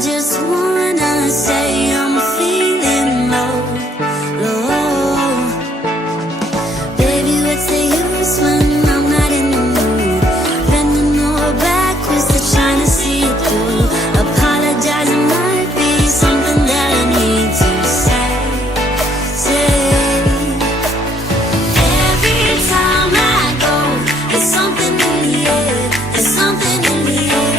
just wanna say I'm feeling low, low. Baby, what's the use when I'm not in the mood? Bending over backwards to trying to see it through. Apologizing might be something that I need to say, say. Every time I go, there's something in the air, there's something in the air.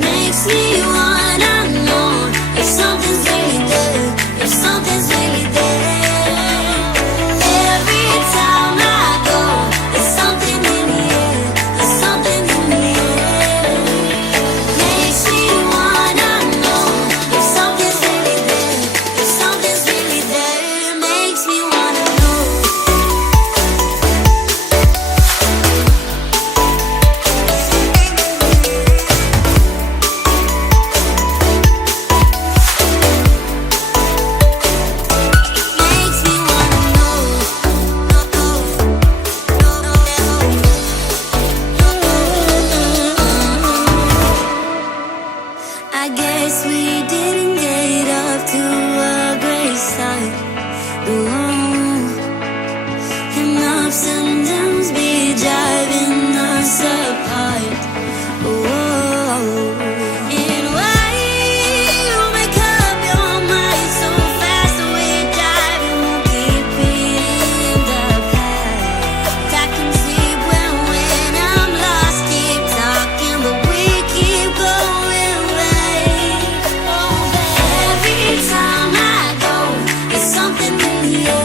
Makes me wanna know if something's really there, if something's really there. Every time I go, there's something in the air, there's something in the air. Makes me wanna know if something's really there, if something's really there. Makes me wanna know. Makes me wanna know. I guess we didn't get up to a great start. Ooh. And ups and downs be driving us apart. Ooh. And why you make up your mind so fast? The way you're driving won't keep it in the past. I can sleep when I'm lost. Keep talking, but we keep going back. Every time I go, there's something in the air.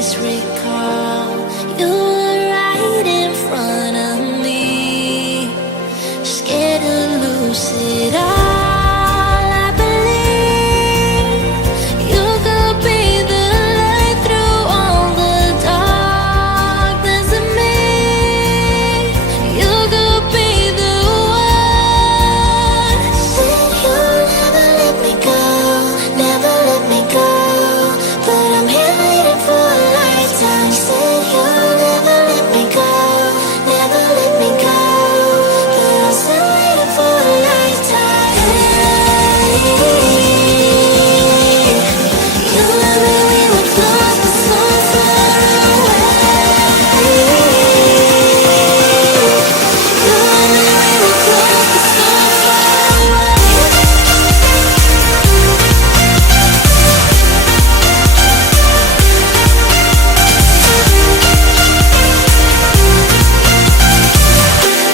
always recall you were right in front of me, scared to lose it all. I believe you could be the light through all the darkness of me. You could be the one. Said you'll never let me go, never let me go. But I'm here waiting for a lifetime. Said you'll never let me go, never let me go. But I'm still waiting for a lifetime. You remember we were close but so far away. You remember we were close but so far away.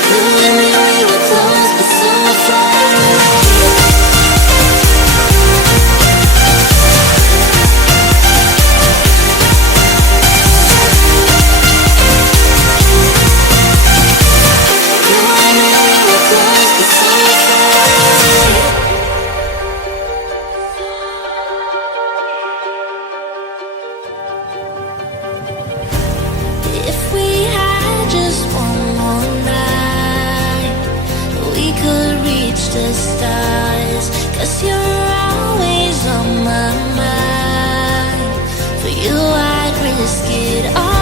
You remember we were close but so far away. You remember we were close but so far away. If we had just one more night, we could reach the stars. 'Cause you're always on my mind. For you I'd risk it all.